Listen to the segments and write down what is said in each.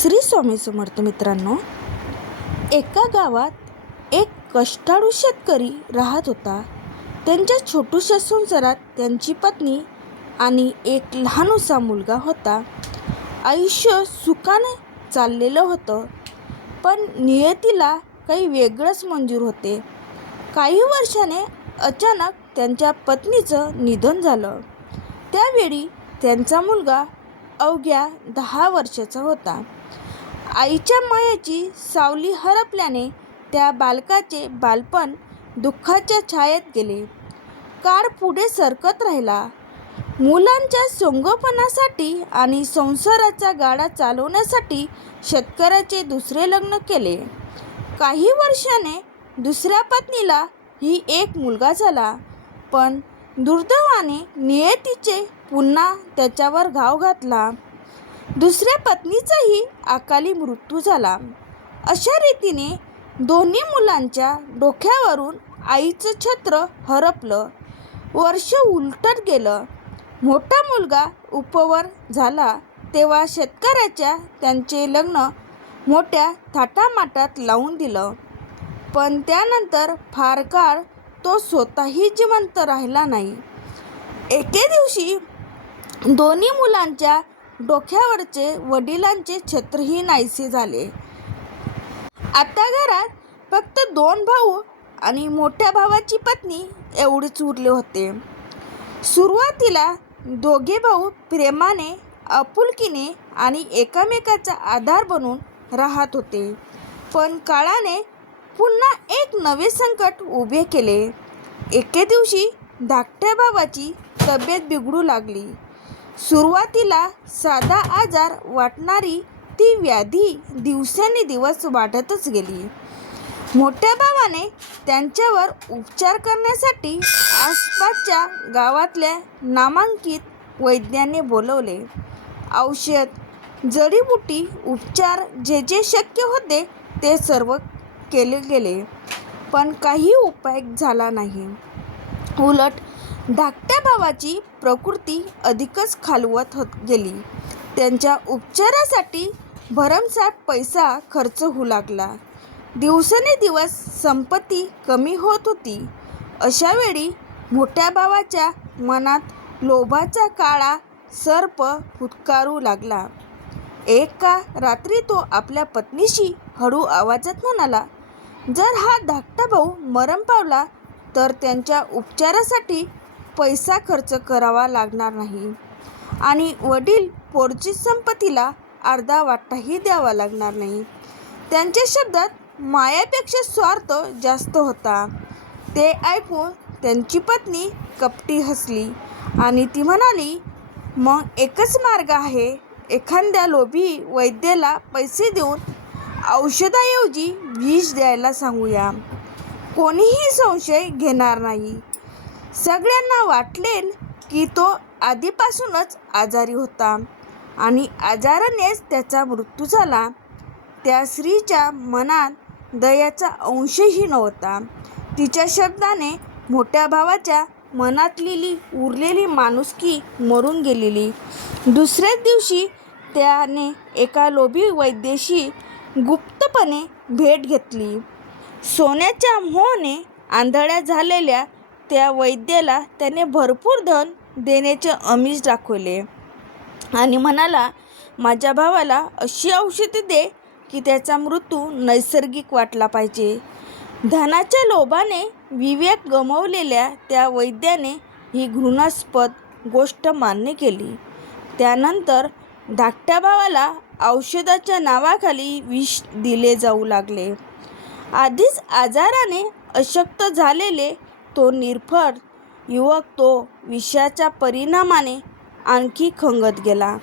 श्री स्वामी समर्थ मित्रांनो, एका गावात एक कष्टाळू शेतकरी राहत होता. त्यांच्या छोट्याशा संसारात त्यांची पत्नी आणि एक लहानसा मुलगा होता. आयुष्य सुखाने चाललेलं होतं, पण नियतीला काही वेगळंच मंजूर होते. काही वर्षाने अचानक त्यांच्या पत्नीचं निधन झालं. त्यावेळी त्यांचा मुलगा अवघ्या 10 वर्षाचा होता. आईच्या मायेची सावली हरपल्याने त्या बालकाचे बालपण दुःखाच्या छायेत गेले. काळ पुढे सरकत राहिला. मुलांच्या संगोपनासाठी आणि संसाराचा गाडा चालवण्यासाठी शेतकऱ्याचे दुसरे लग्न केले. काही वर्षाने दुसऱ्या पत्नीला ही एक मुलगा झाला, पण दुर्दैवाने नियतीचे पुन्हा त्याच्यावर घाव घातला. दुसऱ्या पत्नीचाही अकाली मृत्यू झाला. अशा रीतीने दोन्ही मुलांच्या डोक्यावरून आईचं छत्र हरपलं. वर्ष उलटत गेलं. मोठा मुलगा उपवर झाला तेव्हा शेतकऱ्याच्या त्यांचे लग्न मोठ्या थाटामाटात लावून दिलं. पण त्यानंतर फार काळ तो स्वतःही जिवंत राहिला नाही. एके दिवशी दोन्ही मुलांच्या डोक्यावरचे वडिलांचे छत्रही नाहीसे झाले. आता घरात फक्त 2 भाऊ आणि मोठ्या भावाची पत्नी एवढेच उरले होते. सुरुवातीला दोघे भाऊ प्रेमाने, आपुलकीने आणि एकमेकाचा आधार बनून राहत होते. पण काळाने पुन्हा एक नवे संकट उभे केले. एके दिवशी धाकट्या भावाची तब्येत बिघडू लागली. सुरुवातीला साधा आजार वाटणारी ती व्याधी दिवसेंदिवस वाढतच गेली. मोठ्या भावाने त्यांच्यावर उपचार करण्यासाठी आसपासच्या गावातल्या नामांकित वैद्यांनी बोलवले. औषध, जडीबुटी उपचार जे शक्य होते ते सर्व केले गेले, पण काही उपाय झाला नाही. उलट धाकट्या भावाची प्रकृती अधिकच खालवत गेली. त्यांच्या उपचारासाठी भरमसाठ पैसा खर्च होऊ लागला. दिवसेंदिवस संपत्ती कमी होत होती. अशा वेळी मोठ्या भावाच्या मनात लोभाचा काळा सर्प फुटकारू लागला. एका रात्री तो आपल्या पत्नीशी हळू आवाजात म्हणाला, जर हा धाकटा भाऊ मरण पावला तर त्यांच्या उपचारासाठी पैसा खर्च करावा लागणार नाही आणि वडील पोटची संपत्तीला अर्धा वाटाही द्यावा लागणार नाही. त्यांच्या शब्दात मायापेक्षा स्वार्थ जास्त होता. ते ऐकून त्यांची पत्नी कपटी हसली आणि ती म्हणाली, मग एकच मार्ग आहे. एखाद्या लोभी वैद्याला पैसे देऊन औषधाऐवजी विष द्यायला सांगूया. कोणीही संशय घेणार नाही. सगळ्यांना वाटलेल की तो आधीपासूनच आजारी होता आणि आजारानेच त्याचा मृत्यू झाला. त्या स्त्रीच्या मनात दयाचा अंशही नव्हता. तिच्या शब्दाने मोठ्या भावाच्या मनातली उरलेली माणुसकी मरून गेलेली. दुसऱ्याच दिवशी त्याने एका लोभी वैद्याशी गुप्तपणे भेट घेतली. सोन्याच्या मोहाने आंधळ्या झालेल्या त्या वैद्याला त्याने भरपूर धन देण्याचे आमिष दाखवले आणि म्हणाला, माझ्या भावाला अशी औषधे दे की त्याचा मृत्यू नैसर्गिक वाटला पाहिजे. धनाच्या लोभाने विवेक गमावलेल्या त्या वैद्याने ही घृणास्पद गोष्ट मान्य केली. त्यानंतर धाकट्या भावाला औषधाच्या नावाखाली विष दिले जाऊ लागले. आधीच आजाराने अशक्त झालेले तो निर्भर युवक तो विषाच्या परिणामाने आणखी खंगत गेला.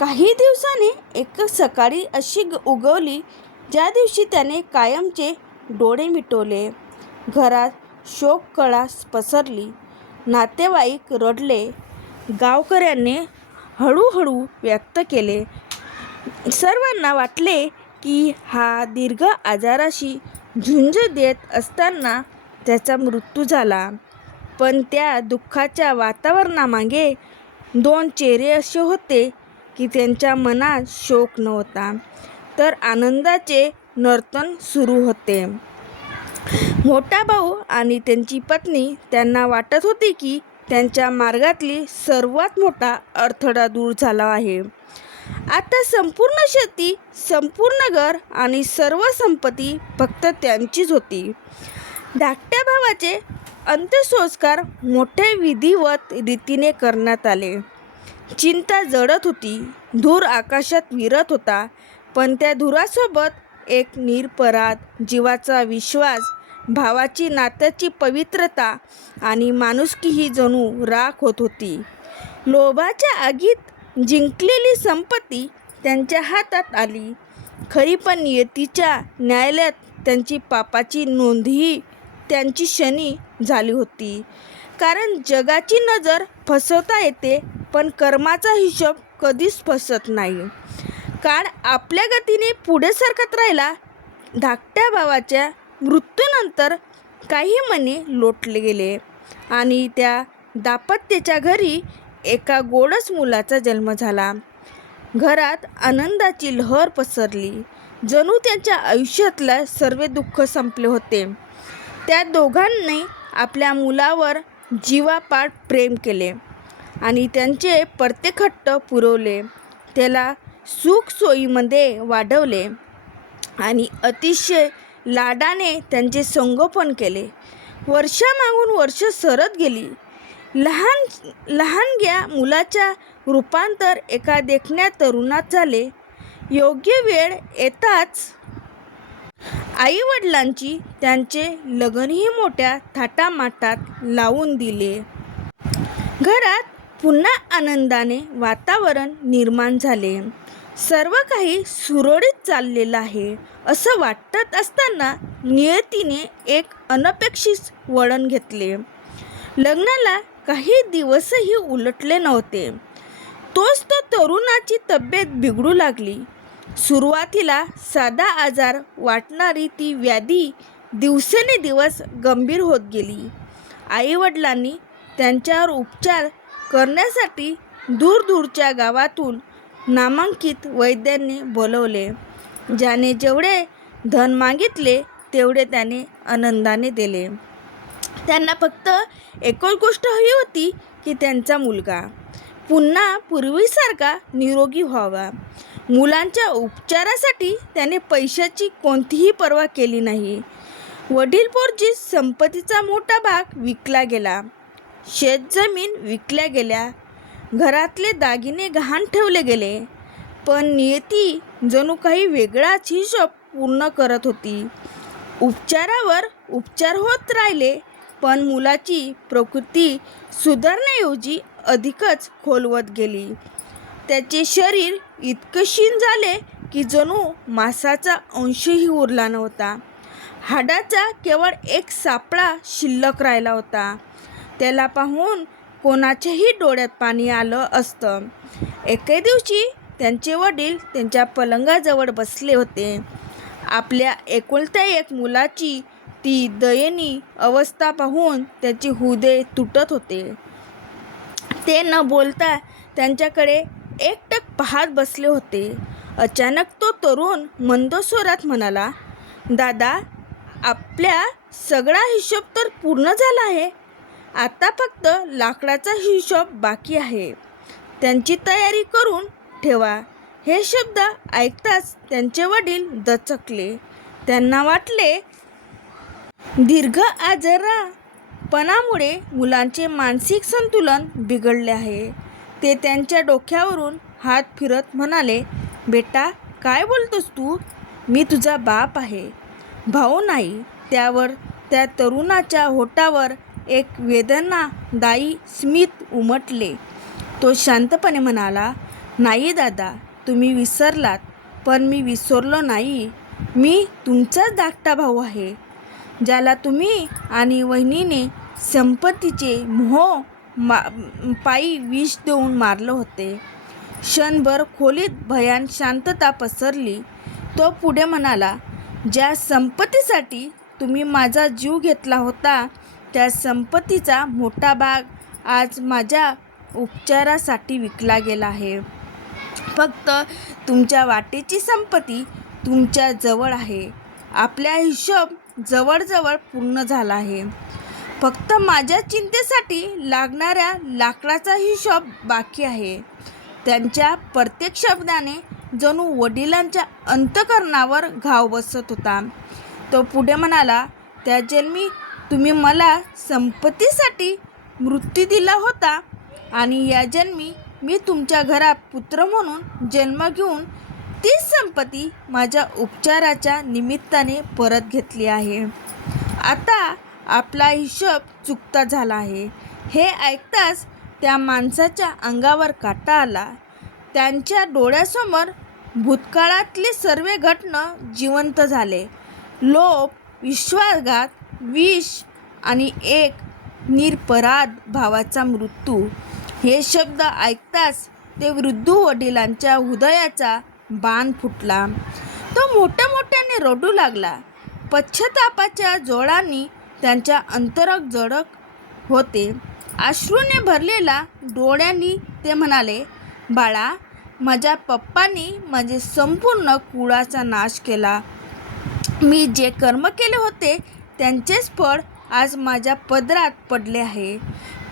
काही दिवसांनी एक सकाळी अशी उगवली ज्या दिवशी त्याने कायमचे डोळे मिटवले. घरात शोककळा पसरली. नातेवाईक रडले. गावकऱ्यांनी हळूहळू व्यक्त केले. सर्वांना वाटले की हा दीर्घ आजाराशी झुंज देत असताना त्याचा मृत्यू झाला. पण त्या दुःखाच्या वातावरणामागे 2 चेहरे असे होते की की त्यांच्या मनात शोक नव्हता, तर आनंदाचे नर्तन सुरू होते. मोठा भाऊ आणि त्यांची पत्नी त्यांना वाटत होते की त्यांच्या मार्गातली सर्वात मोठा अडथळा दूर झाला आहे. आता संपूर्ण शेती, संपूर्ण घर आणि सर्व संपत्ती फक्त त्यांचीच होती. धाकट्या भावाचे अंत्यसंस्कार मोठ्या विधिवत रीतीने करण्यात आले. चिंता जडत होती, धूर आकाशात विरत होता, पण त्या धुरासोबत एक निरपराध जीवाचा विश्वास, भावाची नात्याची पवित्रता आणि माणुसकीही जणू राख होत होती. लोभाच्या आगीत जिंकलेली संपत्ती त्यांच्या हातात आली खरी, पण नियतीच्या न्यायालयात त्यांची पापाची नोंदही त्यांची क्षणी झाली होती. कारण जगाची नजर फसवता येते, पण कर्माचा हिशोब कधीच फसत नाही. काळ आपल्या गतीने पुढे सरकत राहिला. धाकट्या भावाच्या मृत्यूनंतर काही महिने लोटले गेले आणि त्या दाम्पत्याच्या घरी एका गोंडस मुलाचा जन्म झाला. घरात आनंदाची लहर पसरली, जणू त्यांच्या आयुष्यातले सर्व दुःख संपले होते. त्या दोघांनी आपल्या मुलावर जीवापाड प्रेम केले आणि त्यांचे प्रत्येक हट्ट पुरवले. त्याला सुखसोयीमध्ये वाढवले आणि अतिशय लाडाने त्यांचे संगोपन केले. वर्षामागून वर्ष सरत गेली. लहानग्या मुलाच्या रूपांतर एका देखण्या तरुणात झाले. योग्य वेळ येताच आईवडिलांची त्यांचे लग्नही मोठ्या थाटामाटात लावून दिले. घरात पुन्हा आनंदाने वातावरण निर्माण झाले. सर्व काही सुरळीत चाललेलं आहे असं वाटत असताना नियतीने एक अनपेक्षित वळण घेतले. लग्नाला काही दिवसही उलटले नव्हते, तोच तो तरुणाची तब्येत बिघडू लागली. सुरुवातीला साधा आजार वाटणारी ती व्याधी दिवसेंदिवस गंभीर होत गेली. आईवडिलांनी त्यांच्यावर उपचार करण्यासाठी दूरदूरच्या गावातून नामांकित वैद्यांनी बोलवले. ज्याने जेवढे धन मागितले तेवढे त्याने आनंदाने दिले. त्यांना फक्त एकच गोष्ट हवी होती की त्यांचा मुलगा पुन्हा पूर्वीसारखा निरोगी व्हावा. मुलांच्या उपचारासाठी त्याने पैशाची कोणतीही पर्वा केली नाही. वडीलपोरची संपत्तीचा मोठा भाग विकला गेला, शेतजमीन विकल्या गेल्या, घरातले दागिने गहाण ठेवले गेले, पण नियती जणू काही वेगळाच हिशोब पूर्ण करत होती. उपचारावर उपचार होत राहिले, पण मुलाची प्रकृती सुधारण्याऐवजी अधिकच खोलवत गेली. त्याचे शरीर इतकं क्षीण झाले की जणू मांसाचा अंशही उरला नव्हता. हाडाचा केवळ एक सापळा शिल्लक राहिला होता. त्याला पाहून कोणाच्याही डोळ्यात पाणी आलं असतं. एके दिवशी त्यांचे वडील त्यांच्या पलंगाजवळ बसले होते. आपल्या एकुलत्या एक मुलाची ती दयनीय अवस्था पाहून त्याचे हृदय तुटत होते. ते न बोलता त्यांच्याकडे एकटक पाहत बसले होते. अचानक तो तरुण मंद स्वरात म्हणाला, दादा, आपल्या सगळा हिशोब तर पूर्ण झाला आहे. आता फक्त लाकडाचा हिशोब बाकी आहे. त्यांची तयारी करून ठेवा. हे शब्द ऐकताच त्यांचे वडील दचकले. त्यांना वाटले दीर्घ आजारपणामुळे मुलांचे मानसिक संतुलन बिघडले आहे. ते त्यांच्या डोक्यावरून हात फिरत म्हणाले, बेटा, काय बोलतोस तू? मी तुझा बाप आहे, भाऊ नाही. त्यावर त्या तरुणाच्या ओठावर एक वेदनादायी स्मित उमटले. तो शांतपणे म्हणाला, नाही दादा, तुम्ही विसरलात, पण मी विसरलो नाही. मी तुमचाच धाकटा भाऊ आहे, ज्याला तुम्ही आणि वहिनीने संपत्तीचे मोह पायी विष देऊन मारलं होते. क्षणभर खोलीत भयान शांतता पसरली. तो पुढे म्हणाला, ज्या संपत्तीसाठी तुम्ही माझा जीव घेतला होता, त्या संपत्तीचा मोठा भाग आज माझ्या उपचारासाठी विकला गेला आहे. फक्त तुमच्या वाटेची संपत्ती तुमच्या जवळ आहे. आपला हिशोब जवळजवळ पूर्ण झाला आहे. फक्त माझ्या चिंतेसाठी लागणाऱ्या लाकडाचा हिशोब बाकी आहे. त्यांच्या प्रत्येक शब्दाने जणू वडिलांच्या अंतःकरणावर घाव बसत होता. तो पुढे म्हणाला, त्या जन्मी तुम्ही मला संपत्तीसाठी मृत्यू दिला होता आणि या जन्मी मी तुमच्या घरात पुत्र म्हणून जन्म घेऊन तीच संपत्ती माझ्या उपचाराच्या निमित्ताने परत घेतली आहे. आता आपला हिशोब चुकता झाला आहे. हे ऐकताच त्या माणसाच्या अंगावर काटा आला. त्यांच्या डोळ्यासमोर भूतकाळातले सर्व घटना जिवंत झाले. लोभ, विश्वासघात, विष आणि एक निरपराध भावाचा मृत्यू. हे शब्द ऐकताच ते वृद्ध वडिलांच्या हृदयाचा बाण फुटला. तो मोठ्याने रडू लागला. पश्चातापाच्या जोरांनी त्यांच्या अंतरंग जळत होते. अश्रूने भरलेल्या डोळ्यांनी ते म्हणाले, बाळा, माझ्या पप्पांनी माझे संपूर्ण कुळाचा नाश केला. मी जे कर्म केले होते त्यांचेच फळ आज माझ्या पदरात पडले आहे.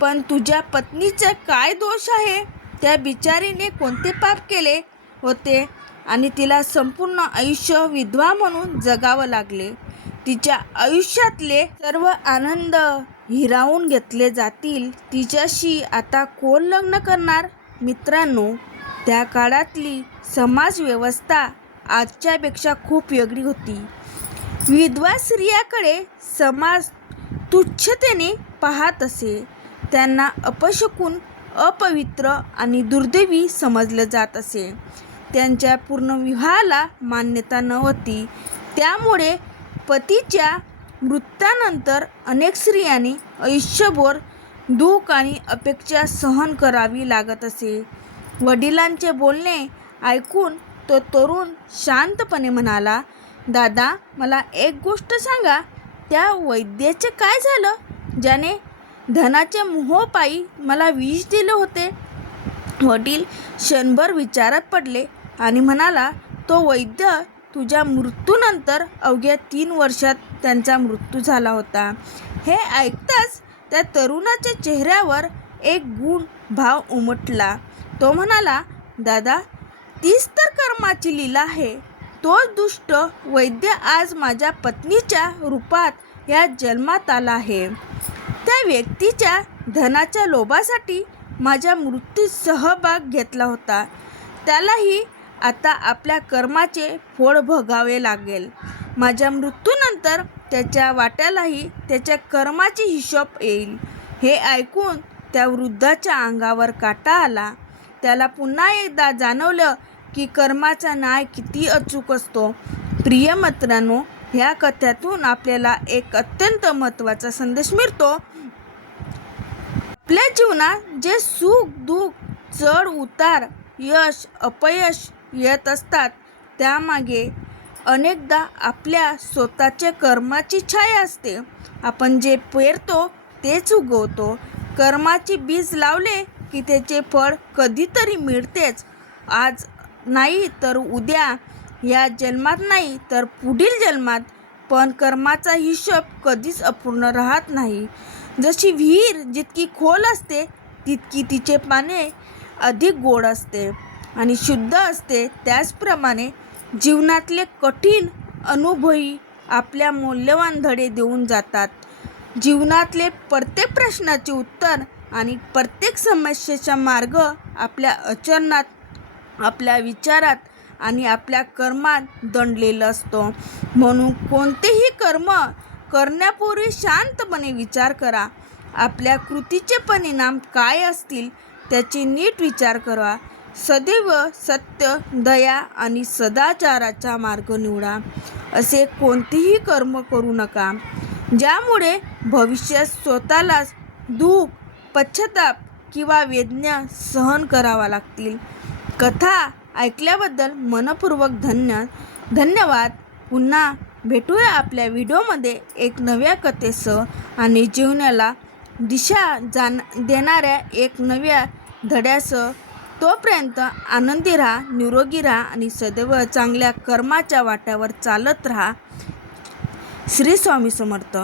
पण तुझ्या पत्नीचा काय दोष आहे? त्या बिचारीने कोणते पाप केले होते आणि तिला संपूर्ण आयुष्य विधवा म्हणून जगावं लागले? तिच्या आयुष्यातले सर्व आनंद हिरावून घेतले जातील. तिच्याशी आता कोण लग्न करणार? मित्रांनो, त्या काळातली समाजव्यवस्था आजच्यापेक्षा खूप वेगळी होती. विधवा स्त्रियाकडे समाज तुच्छतेने पाहत असे. त्यांना अपशकुन, अपवित्र आणि दुर्दैवी समजलं जात असे. त्यांच्या पुनर्विवाहाला मान्यता नव्हती. त्यामुळे पतीच्या मृत्यूनंतर अनेक स्त्रियांनी आयुष्यभर दुःख आणि अपेक्षा सहन करावी लागत असे. वडिलांचे बोलणे ऐकून तो तरुण शांतपणे म्हणाला, दादा, मला एक गोष्ट सांगा, त्या वैद्याचे काय झालं ज्याने धनाच्या मोहापायी मला विष दिले होते? वडील क्षणभर विचारात पडले आणि म्हणाला, तो वैद्य तुझ्या मृत्यूनंतर अवघ्या 3 वर्षात त्यांचा मृत्यू झाला होता. हे ऐकताच त्या तरुणाच्या चेहऱ्यावर एक गूढ भाव उमटला. तो म्हणाला, दादा, तीच तर कर्माची लीला आहे. तोच दुष्ट वैद्य आज माझ्या पत्नीच्या रूपात या जन्मात आला आहे. त्या व्यक्तीच्या धनाच्या लोभासाठी माझ्या मृत्यूत सहभाग घेतला होता. त्यालाही आता आपल्या कर्माचे फळ भोगावे लागेल. माझ्या मृत्यूनंतर त्याच्या वाट्यालाही त्याच्या कर्माची हिशोब येईल. हे ऐकून त्या वृद्धाच्या अंगावर काटा आला. त्याला पुन्हा एकदा जाणवलं की कर्माचा न्याय किती अचूक असतो. प्रिय मित्रांनो, ह्या कथेतून आपल्याला एक अत्यंत महत्त्वाचा संदेश मिळतो. आपल्या जीवनात जे सुख दुःख, चढ उतार, यश अपयश येत असतात, त्यामागे अनेकदा आपल्या स्वतःच्या कर्माची छाया असते. आपण जे पेरतो तेच उगवतो. कर्माचे बीज लावले की त्याचे फळ कधीतरी मिळतेच. आज नाही तर उद्या, या जन्मात नाही तर पुढील जन्मात. पण कर्माचा हिशोब कधीच अपूर्ण राहत नाही. जशी विहीर जितकी खोल असते तितकी तिचे पाणी अधिक गोड असते आणि शुद्ध असते. त्याचप्रमाणे जीवनातले कठीण अनुभवही आपल्या मौल्यवान धडे देऊन जातात. जीवनातले प्रत्येक प्रश्नाचे उत्तर आणि प्रत्येक समस्येचा मार्ग आपल्या आचरणात, आपल्या विचारात आणि आपल्या कर्मात दडलेला असतो. म्हणून कोणतेही कर्म करण्यापूर्वी शांतपणे विचार करा. आपल्या कृतीचे परिणाम काय असतील त्याचे नीट विचार करा. सदैव सत्य, दया आणि सदाचाराचा मार्ग निवडा. असे कोणतेही कर्म करू नका ज्यामुळे भविष्यात स्वतःलाच दुःख, पश्चाताप किंवा वेदना सहन करावा लागतील. कथा ऐकल्याबद्दल मनपूर्वक धन्यवाद. पुन्हा भेटूया आपल्या व्हिडिओमध्ये एक नव्या कथेसह आणि जीवनाला दिशा देणाऱ्या एक नव्या धड्यासह. तोपर्यंत आनंदी राहा, निरोगी राहा आणि सदैव चांगल्या कर्माच्या वाट्यावर चालत राहा. श्री स्वामी समर्थ.